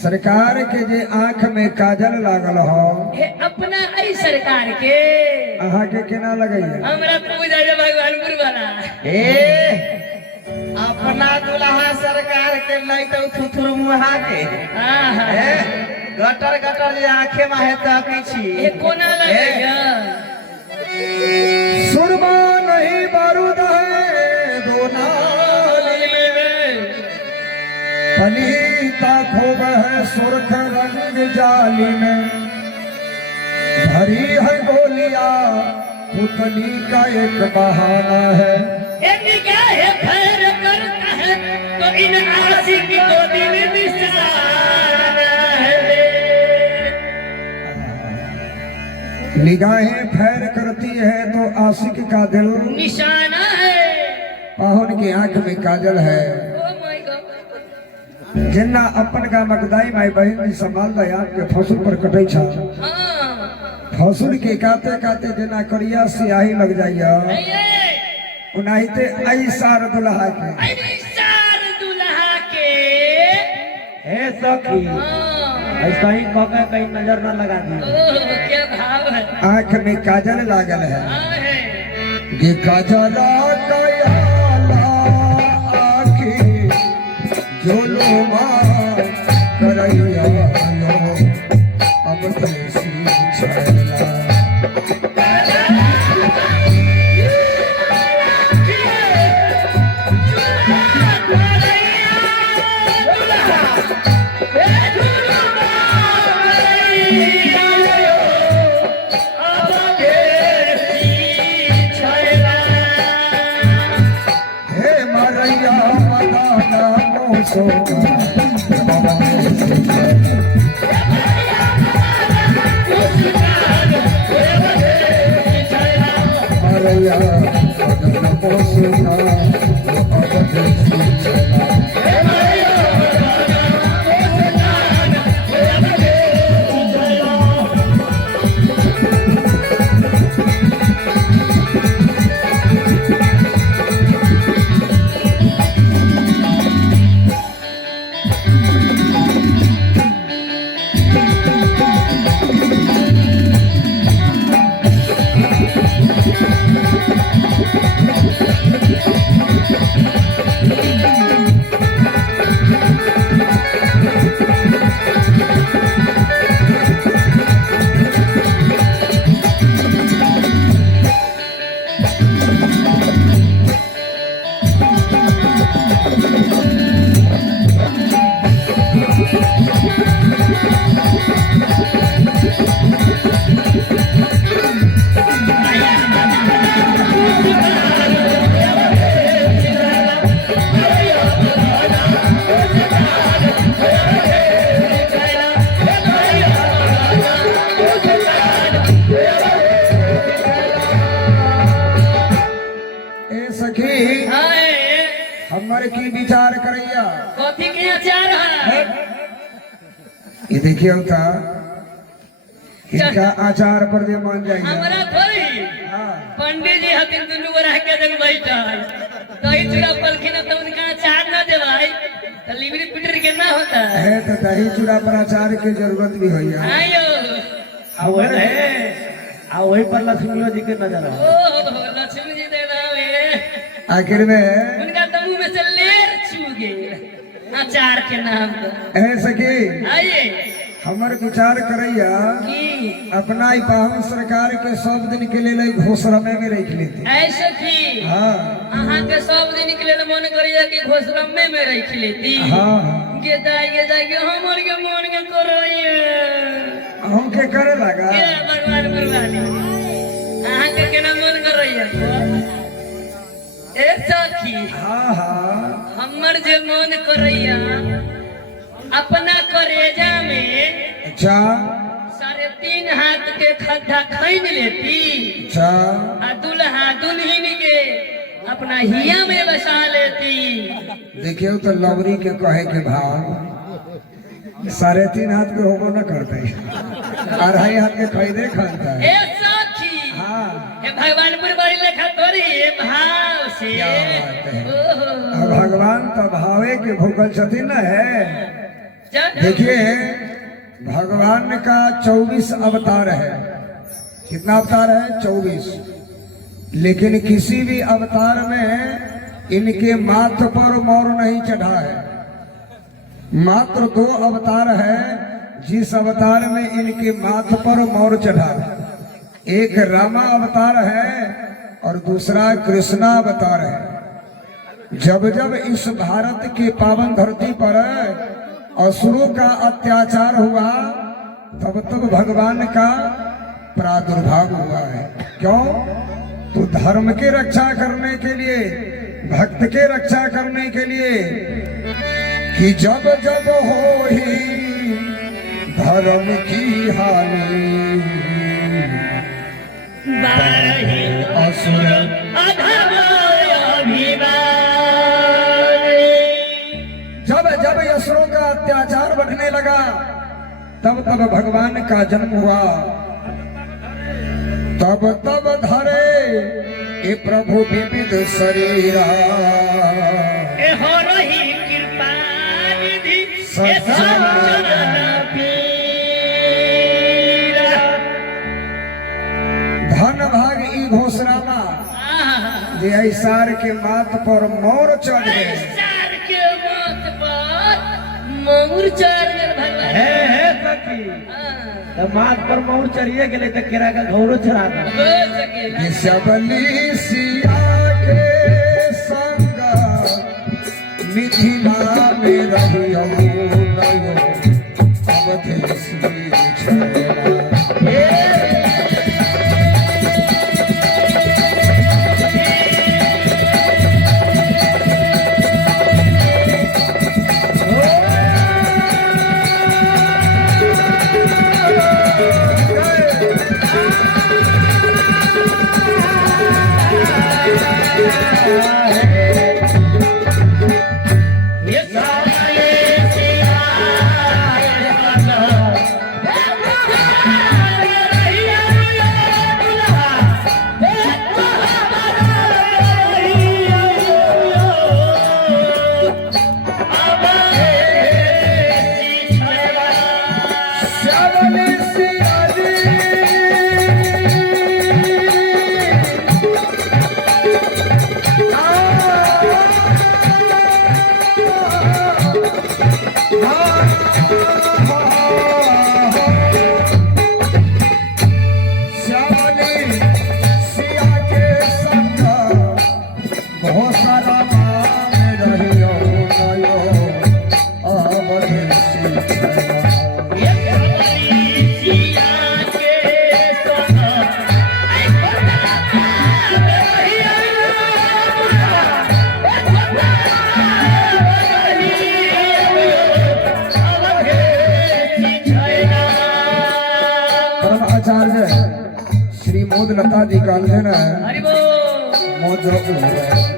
सरकार के जे आंख में काजल लागल हो अपना आई सरकार के अहा के केना लगैया हमरा पूजा जे भगवानपुर वाला अपना दुल्हा सरकार के नहीं तो थुथुर मुहा के गटर गटर जे आंखे में है तकै छी ये कोना लगैया सुरमा नहीं बारूद है दोना पलीता खोब है सुर्ख रंग जाली में भरी है गोलियां पुतली का एक बहाना है क्या है फैर करता है तो इन आशिक को दिल निशाना है निगाहें फैर करती है तो आशिक का दिल निशाना है पाहुन की आंख में काजल है जिन्ना अपन का मकदाई माई बहन संभाल दया के फसुल पर कटै छ फसुल के काते काते जना करिया सियाही लग जाइया उनाहिते ऐसार दुल्हा के हे सखी ऐसा ही कह कहीं नजर न लगा दी क्या भाव है आंख में काजल लागल है ये काजल जोलो मां करैया अब कैसी छला हे मरैया मदाना मोसो मरैया मदाना मोसो हमर की विचार करैया कथी के अचार है ये देखिए होता इनका आचार पर दे मान जाएंगे हमरा थोड़ी हाँ पंडित जी हथिन दुनू को रह के जग बैठल दही चूड़ा पलखिन तो उनका अचार न देवाई तो लिवरी पिटर के ना होता है तो दही चूड़ा पर अचार की जरूरत भी है आयो वही पर लक्ष्मी जी के नजर आ ओ लक्ष्मी जी दे रहे आखिर में उनका तो मुंह में से लेर छू गए अचार के नाम पर ऐसे की आइए हमर विचार करैया की अपना ही पाहुन सरकार के सब दिन के लिए घोषणा में रख लेते ऐसे की हाँ अहाँ के सब दिन के लिए मन करिया कि घोसलम्बे में रख लेती हाँ के जाए हमर के मन के करैया हम के करे लगा के भगवान गुरबानी अहाँ के केना मन करैया ए सखी हाँ हाँ हमर जे मन करैया अपना करेजा में अच्छा 3.5 हाथ के खड्डा खैन लेती अच्छा आ दुल्हा दुल्हन के अपना हिया में बसा लेती देखियो तो लवरी के कहे के भाव 3.5 हाथ के होबो न करते 2.5 हाथ के खरीदे खाता है ए सखी हाँ ए भगवानपुर बड़ी लेखा तोरी ए भाव से क्या बात है। ओहो अब भगवान तो भावे के भूखल छथिन न है जब देखिए भगवान का 24 अवतार है कितना अवतार है 24 लेकिन किसी भी अवतार में इनके माथ पर मोर नहीं चढ़ा है मात्र 2 अवतार है जिस अवतार में इनके माथ पर मोर चढ़ा एक रामा अवतार है और दूसरा कृष्णा अवतार है जब जब इस भारत के पावन धरती पर असुरों का अत्याचार हुआ तब तब भगवान का प्रादुर्भाव हुआ है क्यों तो धर्म की रक्षा करने के लिए भक्त के रक्षा करने के लिए कि जब जब हो ही धर्म की हानि असुर जब जब असुरों का अत्याचार बढ़ने लगा तब तब भगवान का जन्म हुआ तब तब धरे ये प्रभु विविध शरीरा ए हो रही कृपा निधि ए सत्संग सज्जन पीरा धन भाग ई घोषणामा जे ऐसार के माथ पर मोर चढ़ गए चार के मत पर मंगुर चढ़ गए भगवान है सखी तो माथ पर मोर चढ़िए गेले तो केरा का घौरो चढ़ा था हो सके ये सबली सिया के संग मिथिला में रहियो नयो अवधेशी छेड़ा ये सारे सिया सबली सिया आचार्य श्री मोद लता जी काल है ना हरि बोल मौज